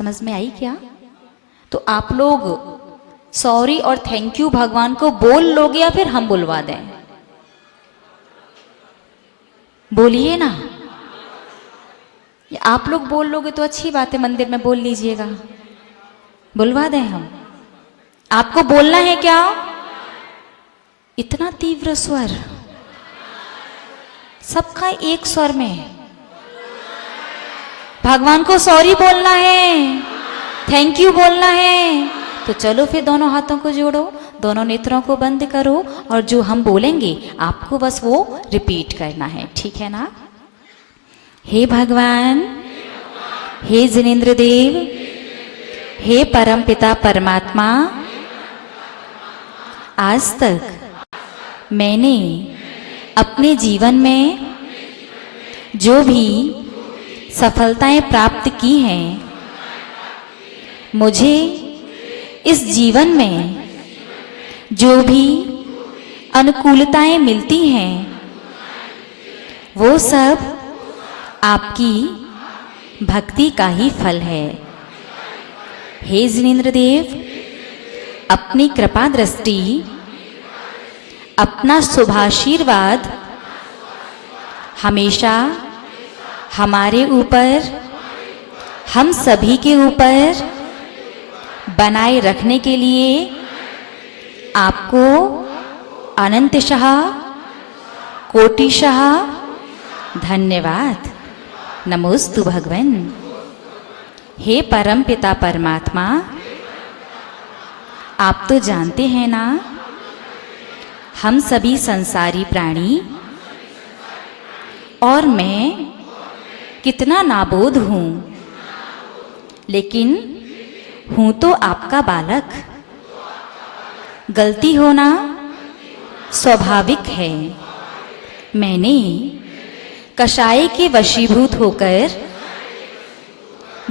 समझ में आई क्या? तो आप लोग सॉरी और थैंक यू भगवान को बोल लोगे या फिर हम बुलवा दें? बोलिए ना। आप लोग बोल लोगे तो अच्छी बात है, मंदिर में बोल लीजिएगा। बुलवा दें हम? आपको बोलना है क्या? इतना तीव्र स्वर, सबका एक स्वर में। भगवान को सॉरी बोलना है, थैंक यू बोलना है। तो चलो फिर दोनों हाथों को जोड़ो, दोनों नेत्रों को बंद करो और जो हम बोलेंगे आपको बस वो रिपीट करना है, ठीक है ना? हे भगवान, हे जिनेंद्र देव, हे परम पिता परमात्मा, आज तक मैंने अपने जीवन में जो भी सफलताएं प्राप्त की हैं, मुझे इस जीवन में जो भी अनुकूलताएं मिलती हैं, वो सब आपकी भक्ति का ही फल है। हे जिनेंद्र देव, अपनी कृपा दृष्टि, अपना शुभाशीर्वाद हमेशा हमारे ऊपर, हम सभी के ऊपर बनाए रखने के लिए आपको अनंतशः कोटिशः धन्यवाद। नमोस्तु भगवन। हे परम पिता परमात्मा, आप तो जानते हैं ना, हम सभी संसारी प्राणी और मैं कितना नाबोध हूँ, लेकिन हूँ तो आपका बालक। गलती होना स्वाभाविक है। मैंने कषाय के वशीभूत होकर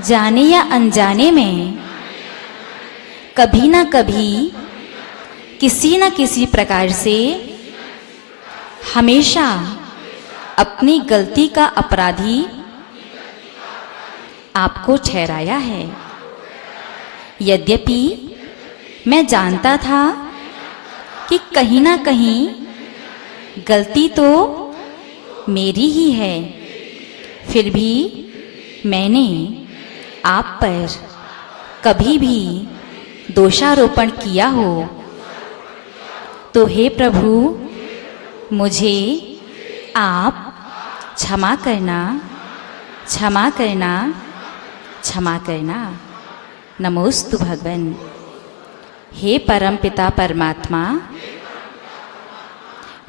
जाने या अनजाने में कभी ना कभी किसी न किसी प्रकार से हमेशा अपनी गलती का अपराधी आपको ठहराया है। यद्यपि मैं जानता था कि कहीं ना कहीं गलती तो मेरी ही है, फिर भी मैंने आप पर कभी भी दोषारोपण किया हो तो हे प्रभु, मुझे आप क्षमा करना, क्षमा करना, क्षमा करना। नमोस्तु भगवन। हे परम पिता परमात्मा,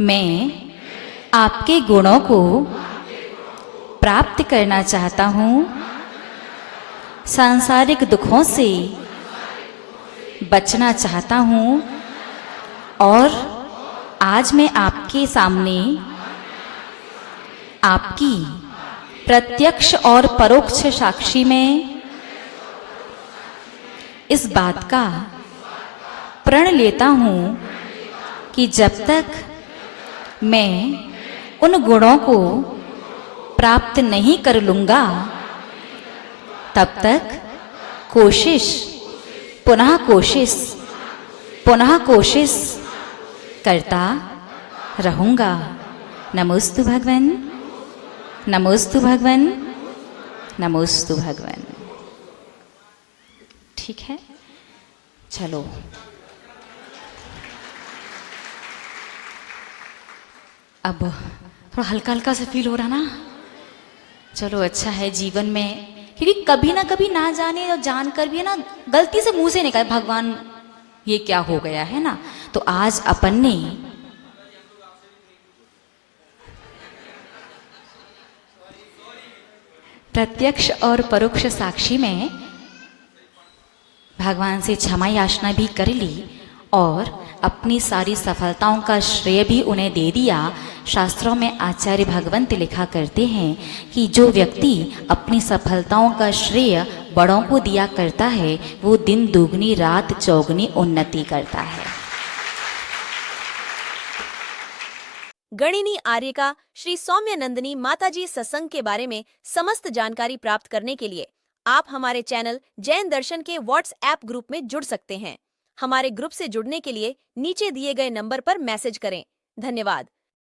मैं आपके गुणों को प्राप्त करना चाहता हूँ, सांसारिक दुखों से बचना चाहता हूँ और आज मैं आपके सामने आपकी प्रत्यक्ष और परोक्ष साक्षी में इस बात का प्रण लेता हूँ कि जब तक मैं उन गुणों को प्राप्त नहीं कर लूँगा, तब तक कोशिश, पुनः कोशिश, पुनः कोशिश करता रहूँगा। नमोस्तु भगवन, नमोस्तु भगवन, नमोस्तु भगवन। ठीक है, चलो अब थोड़ा हल्का हल्का सा फील हो रहा ना। चलो अच्छा है जीवन में, क्योंकि कभी ना कभी ना जाने और जानकर भी है ना, गलती से मुंह से निकले भगवान ये क्या हो गया है ना। तो आज अपन ने प्रत्यक्ष और परोक्ष साक्षी में भगवान से क्षमा याचना भी कर ली और अपनी सारी सफलताओं का श्रेय भी उन्हें दे दिया। शास्त्रों में आचार्य भगवंत लिखा करते हैं कि जो व्यक्ति अपनी सफलताओं का श्रेय बड़ों को दिया करता है, वो दिन दुगनी रात चौगनी उन्नति करता है। गणिनी आर्य का श्री सौम्य नंदिनी माताजी सत्संग के बारे में समस्त जानकारी प्राप्त करने के लिए आप हमारे चैनल जैन दर्शन के व्हाट्सएप ग्रुप में जुड़ सकते हैं। हमारे ग्रुप से जुड़ने के लिए नीचे दिए गए नंबर पर मैसेज करें। धन्यवाद।